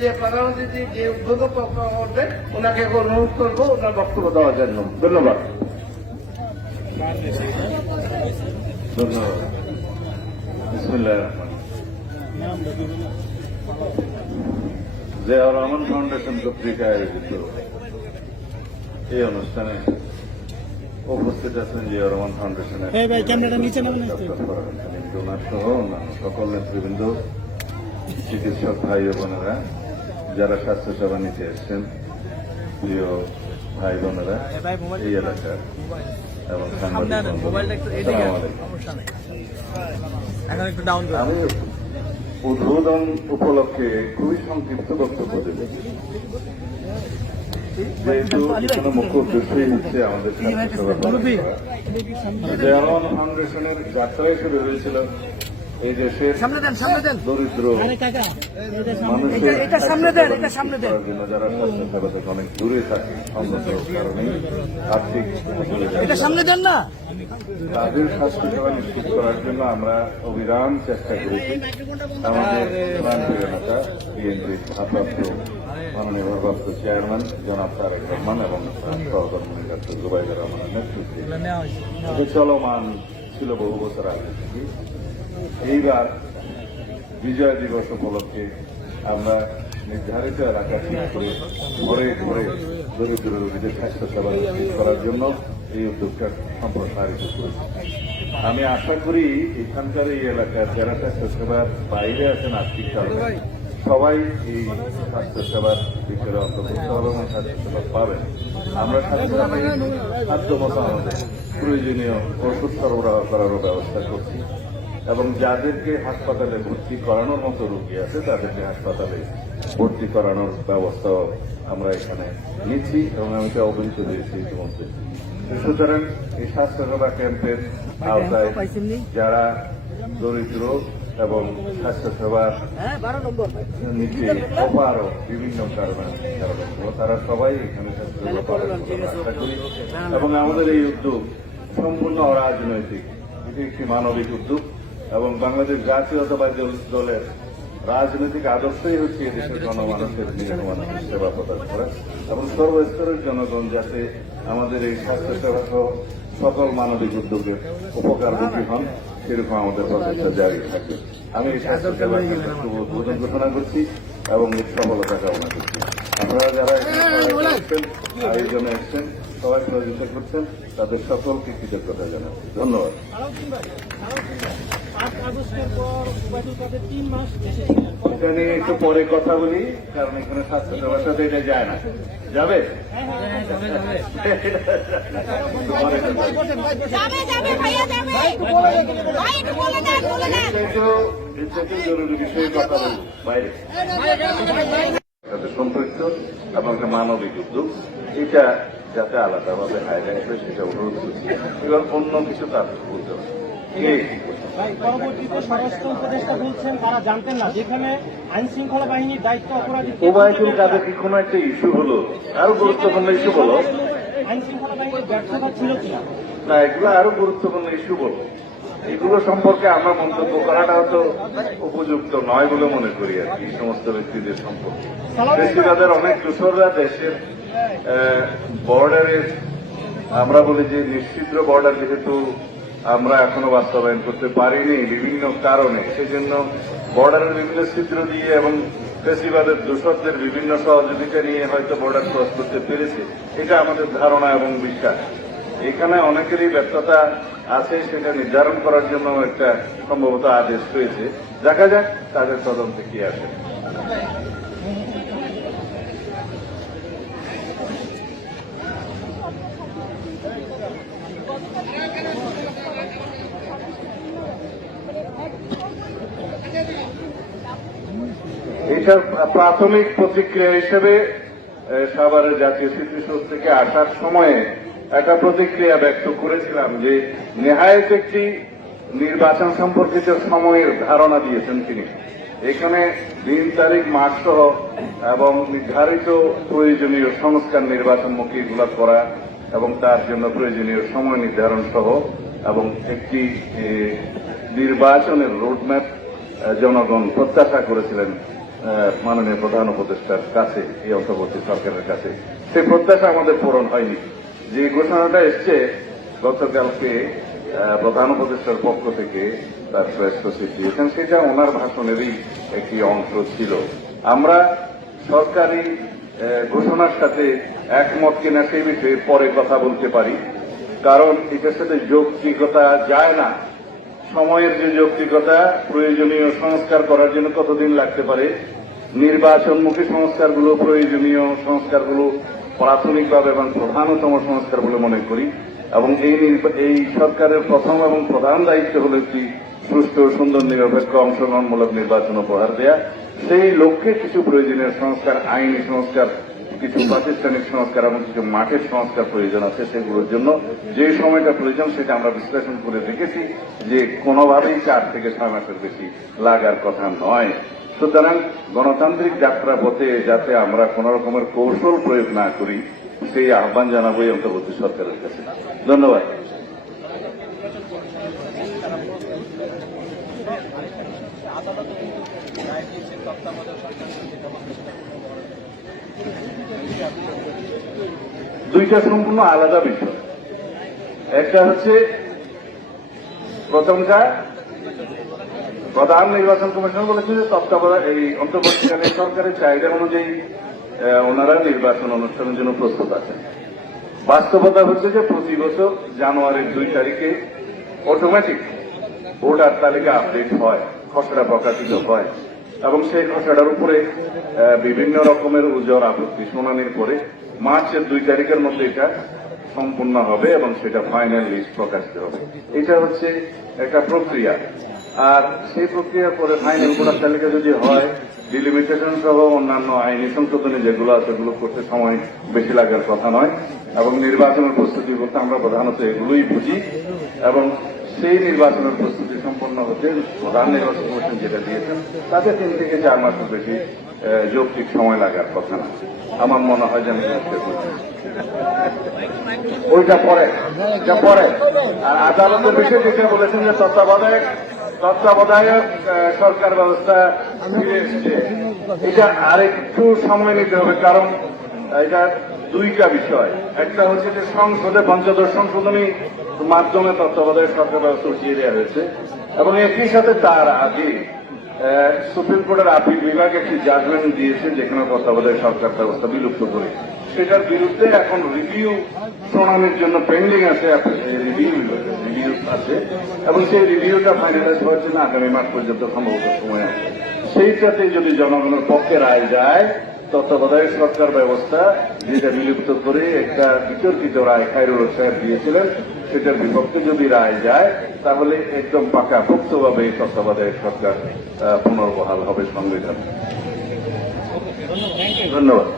যে প্রধানমন্ত্রী যে উদ্যোগ করবে ওনাকে অনুরোধ করবো ওনার বক্তব্য দেওয়ার জন্য। ধন্যবাদ। ধন্যবাদ। বিসমিল্লাহির জিয়াউর রহমান ফাউন্ডেশন কর্তৃক আয়োজিত এই অনুষ্ঠানে উপস্থিত আছেন জিয়াউর রহমান ফাউন্ডেশনের ডোনার সহ অন্যান্য সকল নেতৃবৃন্দ, চিকিৎসক ভাই ও বোনেরা, যারা স্বাস্থ্যসেবা নিতে এসছেন, প্রিয় ভাই বোনেরা এই এলাকার এবং আমি উদ্বোধন উপলক্ষে খুবই সংক্ষিপ্ত বক্তব্য দেব, যেহেতু মুখ্য উদ্দেশ্যই হচ্ছে আমাদের জিয়াউর রহমান ফাউন্ডেশনের যাত্রায় শুরু হয়েছিল এই দেশের দরিদ্র মানুষের যারা স্বাস্থ্যসেবা থেকে অনেক দূরে থাকে, অন্যত কারণে আর্থিক তাদের স্বাস্থ্যসেবা নিশ্চিত করার জন্য আমরা অবিরাম চেষ্টা করেছি। আমাদের প্রান্তীয় নেতা বিএনপির ভারপ্রাপ্ত মাননীয় ভারপ্রাপ্ত চেয়ারম্যান জনাব তারেক রহমান এবং সহকর্মী ডাক্তার জুবাইদুর রহমানের নেতৃত্বে চলমান ছিল বহু বছর আগে থেকে। এইবার বিজয় দিবস উপলক্ষে আমরা নির্ধারিত এলাকা ঠিক করে ঘরে ঘরে দরিদ্র রোগীদের স্বাস্থ্যসেবা নিশ্চিত করার জন্য এই উদ্যোগটা সম্প্রসারিত করেছি। আমি আশা করি এখানকার এই এলাকার যারা স্বাস্থ্যসেবার বাইরে আছেন আর্থিক কারণে সবাই এই স্বাস্থ্যসেবার ভিতরে অন্তর্ভুক্ত হবে এবং স্বাস্থ্যসেবা পাবেন। আমরা সাধ্যমতো আমাদের প্রয়োজনীয় ওষুধ সরবরাহ করারও ব্যবস্থা করছি এবং যাদেরকে হাসপাতালে ভর্তি করানোর মতো রোগী আছে তাদেরকে হাসপাতালে ভর্তি করানোর ব্যবস্থাও আমরা এখানে নিচ্ছি এবং আমি এটা অবহিত দিয়েছি ইতিমধ্যে। সুতরাং এই স্বাস্থ্যসেবা ক্যাম্পের আওতায় যারা দরিদ্র এবং স্বাস্থ্যসেবার নিচে অপারও বিভিন্ন কারণে তারা সবাই এখানে স্বাস্থ্যসেবা পাবেন আশা করি। এবং আমাদের এই উদ্যোগ সম্পূর্ণ অরাজনৈতিক, এটি একটি মানবিক উদ্যোগ এবং বাংলাদেশ জাতীয়তাবাদী দলের রাজনৈতিক আদর্শই হচ্ছে এদেশের জনমানুষের নিরীহ মানুষের সেবা প্রদান করা এবং সর্বস্তরের জনগণ যাতে আমাদের এই স্বাস্থ্যসেবা সহ সকল মানবিক উদ্যোগের উপকারমুখী হন, সেরকম আমাদের প্রচেষ্টা জারি থাকে। আমি এই স্বাস্থ্যসেবা উদ্বোধন ঘোষণা করছি এবং এর সফলতা কামনা করছি। আপনারা যারা আয়োজনে এসছেন, সবাই সহযোগিতা করছেন, তাদের সকলকে কৃতজ্ঞতা জানাচ্ছি। ধন্যবাদ। এটা নিয়ে একটু পরে কথা বলি, কারণ এখানে স্বাস্থ্যসেবার সাথে এটা যায় না। যাবে? জরুরি বিষয়ে কথা বলবো বাইরে সম্পৃক্ত এবং একটা মানবিক উদ্যোগ, এটা যাতে আলাদাভাবে হাইলাইট হয় সেটা অনুরোধ করছি। এবার অন্য কিছু তার বলতে হবে। পরবর্তীতে স্বরাষ্ট্র উপদেষ্টা বলছেন তারা জানতেন না যেখানে আইন শৃঙ্খলা বাহিনীর দায়িত্ব অপরাধী ওবায়দুল কাদের কি কোনো একটা ইস্যু হলো, আরো গুরুত্বপূর্ণ ইস্যু বলো, আইন শৃঙ্খলা বাহিনীর ব্যর্থতা ছিল কিনা? না, এগুলো আরো গুরুত্বপূর্ণ ইস্যু বলো। এগুলো সম্পর্কে আমার মন্তব্য করাটা হয়তো উপযুক্ত নয় বলে মনে করি আর কি। সমস্ত ব্যক্তিদের সম্পর্কে ব্যক্তিদের অনেক দোসররা দেশের বর্ডারের, আমরা বলি যে নিশ্চিদ্র বর্ডার যেহেতু আমরা এখনো বাস্তবায়ন করতে পারিনি বিভিন্ন কারণে, সেজন্য বর্ডারের বিভিন্ন ছিদ্র দিয়ে এবং ফেসিবাদের দোষরদের বিভিন্ন সহযোগিতা নিয়ে হয়তো বর্ডার ক্রস করতে পেরেছে, এটা আমাদের ধারণা এবং বিশ্বাস। এখানে অনেকেরই ব্যর্থতা আছে, সেটা নির্ধারণ করার জন্য একটা সম্ভবত আদেশ হয়েছে। দেখা যাক তাদের তদন্তে কি আসে। এটার প্রাথমিক প্রতিক্রিয়া হিসেবে সাভারের জাতীয় স্মৃতিসৌধ থেকে আসার সময়ে একটা প্রতিক্রিয়া ব্যক্ত করেছিলাম যে নেহায়েত একটি নির্বাচন সম্পর্কিত সময়ের ধারণা দিয়েছেন তিনি। এখানে দিন তারিখ মাস সহ এবং নির্ধারিত প্রয়োজনীয় সংস্কার নির্বাচনমুখী এগুলো করা এবং তার জন্য প্রয়োজনীয় সময় নির্ধারণ সহ এবং একটি নির্বাচনের রোডম্যাপ জনগণ প্রত্যাশা করেছিলেন মাননীয় প্রধান উপদেষ্টার কাছে, এই অন্তর্বর্তী সরকারের কাছে সেই প্রত্যাশা আমাদের পূরণ হয়নি। যে ঘোষণাটা এসছে গতকালকে প্রধান উপদেষ্টার পক্ষ থেকে, তার প্রেস সচিব দিয়েছেন, সেটা ওনার ভাষণেরই একটি অংশ ছিল। আমরা সরকারি ঘোষণার সাথে একমত কিনা সেই বিষয়ে পরে কথা বলতে পারি, কারণ এটার সাথে যৌক্তিকতা যায় না। সময়ের যে যৌক্তিকতা, প্রয়োজনীয় সংস্কার করার জন্য কতদিন লাগতে পারে, নির্বাচনমুখী সংস্কারগুলো, প্রয়োজনীয় সংস্কারগুলো প্রাথমিকভাবে এবং প্রধানতম সংস্কার বলে মনে করি। এবং এই সরকারের প্রথম এবং প্রধান দায়িত্ব হল একটি সুষ্ঠু, সুন্দর, নিরপেক্ষ, অংশগ্রহণমূলক নির্বাচন উপহার দেয়া। সেই লক্ষ্যে কিছু প্রয়োজনীয় সংস্কার, আইনি সংস্কার, কিছু প্রাতিষ্ঠানিক সংস্কার এবং কিছু মাঠের সংস্কার প্রয়োজন আছে। সেগুলোর জন্য যে সময়টা প্রয়োজন সেটা আমরা বিশ্লেষণ করে দেখেছি যে কোনোভাবেই 4 থেকে 6 মাসের বেশি লাগার কথা নয়। সুতরাং গণতান্ত্রিক যাত্রা পথে যাতে আমরা কোন রকমের কৌশল প্রয়োগ না করি, সেই আহ্বান জানাবো এই অন্তর্বর্তী সরকারের কাছে। ধন্যবাদ। দুইটা সম্পূর্ণ আলাদা বিষয়। একটা হচ্ছে প্রথমটা, প্রধান নির্বাচন কমিশন বলেছে যে তত্ত্বাবধায়ক এই অন্তর্বর্তীকালীন সরকারের চাহিদা অনুযায়ী ওনারা নির্বাচন অনুষ্ঠানের জন্য প্রস্তুত আছেন। বাস্তবতা হচ্ছে যে প্রতি বছর জানুয়ারির 2 তারিখে অটোমেটিক ভোটার তালিকা আপডেট হয়, খসড়া প্রকাশিত হয় এবং সেই খসড়ার উপরে বিভিন্ন রকমের উজর আপত্তি শুনানির পরে মার্চের 2 তারিখের মধ্যে এটা সম্পূর্ণ হবে এবং সেটা ফাইনাল লিস্ট প্রকাশিত হবে। এটা হচ্ছে একটা প্রক্রিয়া। আর সেই প্রক্রিয়ার পরে ফাইনাল ভোটার তালিকা যদি হয়, ডিলিমিটেশন সহ অন্যান্য আইনি সংশোধনী যেগুলো আছে সেগুলো করতে সময় বেশি লাগার কথা নয়। এবং নির্বাচনের প্রস্তুতি বলতে আমরা প্রধানত এগুলোই বুঝি। এবং সেই নির্বাচনের প্রস্তুতি সম্পন্ন হতে প্রধান নির্বাচন কমিশন যেটা দিয়েছেন তাতে 3 থেকে 4 মাসের বেশি যৌক্তিক সময় লাগার কথা না। আমার মনে হয় যে আমি ওইটা পরে আর আদালতের বিষয়ে যেটা বলেছেন যে তত্ত্বাবধায়ক সরকার ব্যবস্থা ফিরে এসছে, এটা আরেকটু সময় নিতে হবে। কারণ এটা 2টা বিষয়। একটা হচ্ছে যে সংসদে পঞ্চদশ সংশোধনী মাধ্যমে তত্ত্বাবধায়ক সরকার ব্যবস্থা উঠিয়ে দেওয়া হয়েছে এবং একই সাথে তার আগে সুপ্রিম কোর্টের আপিল বিভাগ একটি জাজমেন্ট দিয়েছে যেখানে তত্ত্বাবধায়ক সরকার ব্যবস্থা বিলুপ্ত করে। সেটার বিরুদ্ধে এখন রিভিউ শুনানির জন্য পেন্ডিং আছে, রিভিউ আছে এবং সেই রিভিউটা ফাইনালাইজ হওয়ার জন্য আগামী মাস পর্যন্ত সম্ভবত সময় আছে। সেইটাতে যদি জনগণের পক্ষে রায় যায়, তত্ত্বাবধায়ক সরকার ব্যবস্থা যেটা বিলুপ্ত করে একটা বিতর্কিত রায় খায়রুল সাহেব দিয়েছিলেন, সেটার বিপক্ষে যদি রায় যায় তাহলে একদম পাকাপোক্তভাবে এই তত্ত্বাবধায়ক সরকার পুনর্বহাল হবে সংবিধান। ধন্যবাদ।